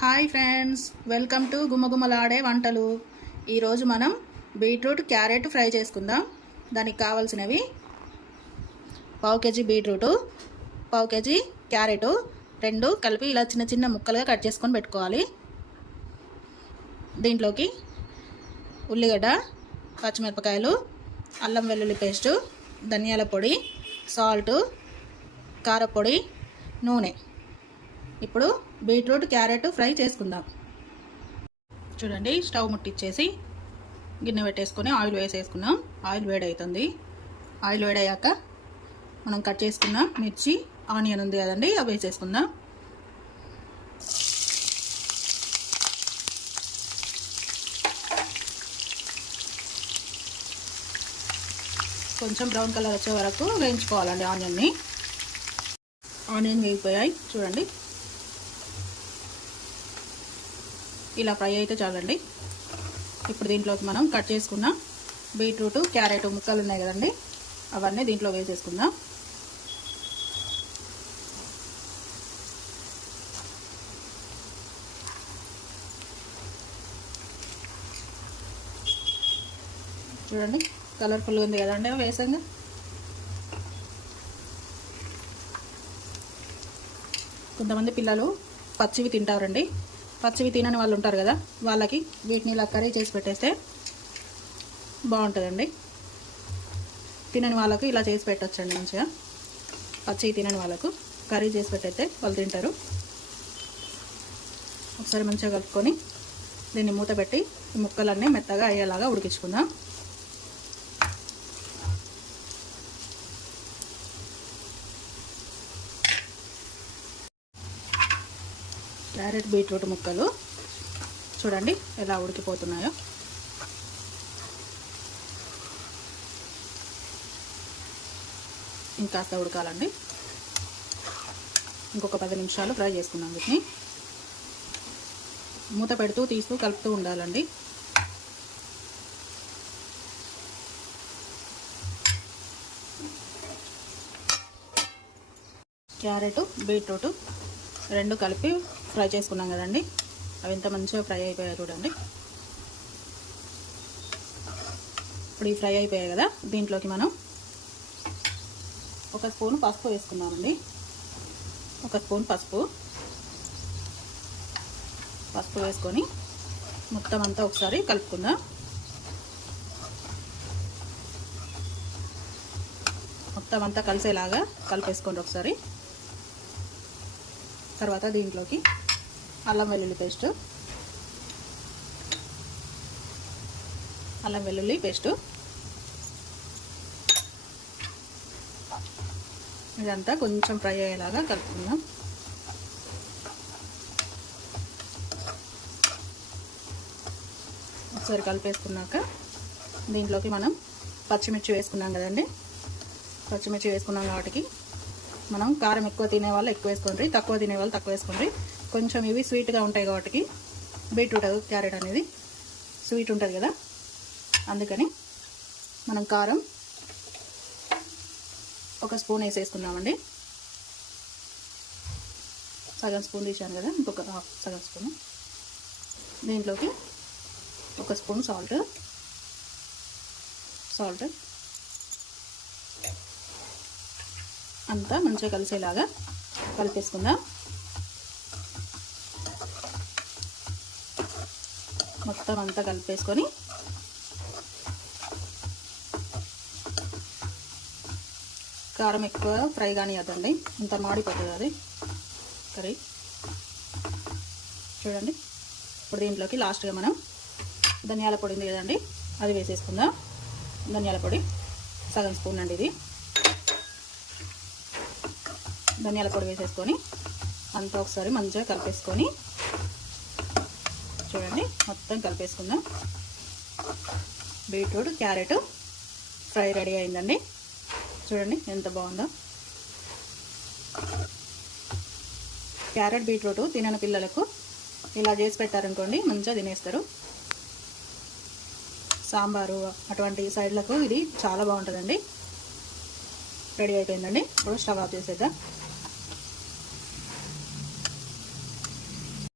Hi friends welcome to గుమ్మగుమ్మలాడే వంటలు. ఈరోజు మనం బీట్రూట్ క్యారెట్ ఫ్రై చేసుకుందాం. దానికి కావాల్సినవి పావు కేజీ బీట్రూటు పావు కేజీ క్యారెటు రెండు కలిపి ఇలా చిన్న చిన్న ముక్కలుగా కట్ చేసుకొని పెట్టుకోవాలి. దీంట్లోకి ఉల్లిగడ్డ పచ్చిమిరపకాయలు అల్లం వెల్లుల్లి పేస్టు ధనియాల పొడి సాల్టు కారపొడి నూనె. ఇప్పుడు బీట్రూట్ క్యారెట్ ఫ్రై చేసుకుందాం. చూడండి స్టవ్ ముట్టించేసి గిన్నె పెట్టేసుకొని ఆయిల్ వేసేసుకున్నాం. ఆయిల్ వేడవుతుంది ఆయిల్ వేడయ్యాక మనం కట్ చేసుకున్న మిర్చి ఆనియన్ ఉంది కదండి అవి వేసేసుకుందాం. కొంచెం బ్రౌన్ కలర్ వచ్చే వరకు వేయించుకోవాలండి ఆనియన్ని. ఆనియన్ వేగిపోయాయి. చూడండి. ఇలా ఫ్రై అయితే చాలండి. ఇప్పుడు దీంట్లోకి మనం కట్ చేసుకున్న బీట్రూట్ క్యారెట్ ముక్కలు ఉన్నాయి కదండి. అవన్నీ దీంట్లో వేసేసుకుందాం. చూడండి కలర్ఫుల్గా ఉంది కదండి వేసంగా. కొంతమంది పిల్లలు పచ్చివి తింటారండి. పచ్చివి తినని వాళ్ళు ఉంటారు కదా వాళ్ళకి వీటిని ఇలా కర్రీ చేసి పెట్టేస్తే బాగుంటుందండి. తినని వాళ్ళకు ఇలా చేసి పెట్టచ్చండి మంచిగా. పచ్చివి తినని వాళ్ళకు కర్రీ చేసి పెట్టయితే వాళ్ళు తింటారు. ఒకసారి మంచిగా కలుపుకొని దీన్ని మూత పెట్టి ముక్కలన్నీ మెత్తగా అయ్యేలాగా ఉడికించుకుందాం. క్యారెట్ బీట్రూట్ ముక్కలు. చూడండి ఎలా ఉడికిపోతున్నాయో. ఇంకాస్త ఉడకాలండి. ఇంకొక పది నిమిషాలు ఫ్రై చేసుకున్నాం వీటిని. మూత పెడుతూ తీస్తూ కలుపుతూ ఉండాలండి. క్యారెట్ బీట్రూట్ రెండు కలిపి ఫ్రై చేసుకున్నాం కదండి. అవి ఎంత మంచిగా ఫ్రై అయిపోయాయి చూడండి. ఇప్పుడు ఈ ఫ్రై అయిపోయాయి కదా దీంట్లోకి మనం ఒక స్పూన్ పసుపు వేసుకున్నామండి ఒక స్పూన్ పసుపు. పసుపు వేసుకొని మొత్తం అంతా ఒకసారి కలుపుకుందాం. మొత్తం అంతా కలిసేలాగా కలిపేసుకోండి ఒకసారి. తర్వాత దీంట్లోకి అల్లం వెల్లుల్లి పేస్ట్. అల్లం వెల్లుల్లి పేస్టు. ఇదంతా కొంచెం ఫ్రై అయ్యేలాగా కలుపుకుందాం. ఒకసారి కలిపేసుకున్నాక దీంట్లోకి మనం పచ్చిమిర్చి వేసుకున్నాం కదండి. పచ్చిమిర్చి వేసుకున్నాం కాబట్టి మనం కారం ఎక్కువ తినే వాళ్ళు ఎక్కువ వేసుకోండి తక్కువ తినే వాళ్ళు తక్కువ వేసుకోండి. కొంచెం ఇవి స్వీట్గా ఉంటాయి కాబట్టి బీట్రూట్ క్యారెట్ అనేది స్వీట్ ఉంటుంది కదా. అందుకని మనం కారం ఒక స్పూన్ వేసేసుకున్నామండి సగం స్పూన్ తీసాను కదా ఇంకొక సగం స్పూన్. దీంట్లోకి ఒక స్పూన్ సాల్ట్. సాల్ట్ అంతా మంచిగా కలిసేలాగా కలిపేసుకుందాం. మొత్తం అంతా కలిపేసుకొని కారం ఎక్కువ ఫ్రై కానివ్వద్దండి. ఇంత మాడిపోతుంది అది. కర్రీ చూడండి. ఇప్పుడు దీంట్లోకి లాస్ట్గా మనం ధనియాల పొడి ఉంది కదండి అది వేసేసుకుందాం. ధనియాల పొడి సగం స్పూన్ అండి ఇది. ధనియాల పొడి వేసేసుకొని అంతా ఒకసారి మంచిగా కలిపేసుకొని చూడండి మొత్తం కలిపేసుకుందాం. బీట్రూట్ క్యారెట్ ఫ్రై రెడీ అయిందండి. చూడండి ఎంత బాగుందో. క్యారెట్ బీట్రూట్ తినని పిల్లలకు ఇలా చేసి పెట్టారనుకోండి మంచిగా తినేస్తారు. సాంబారు అటువంటి సైడ్లకు ఇది చాలా బాగుంటుందండి. రెడీ అయిపోయిందండి. ఇప్పుడు స్టవ్ ఆఫ్ చేసేద్దాం.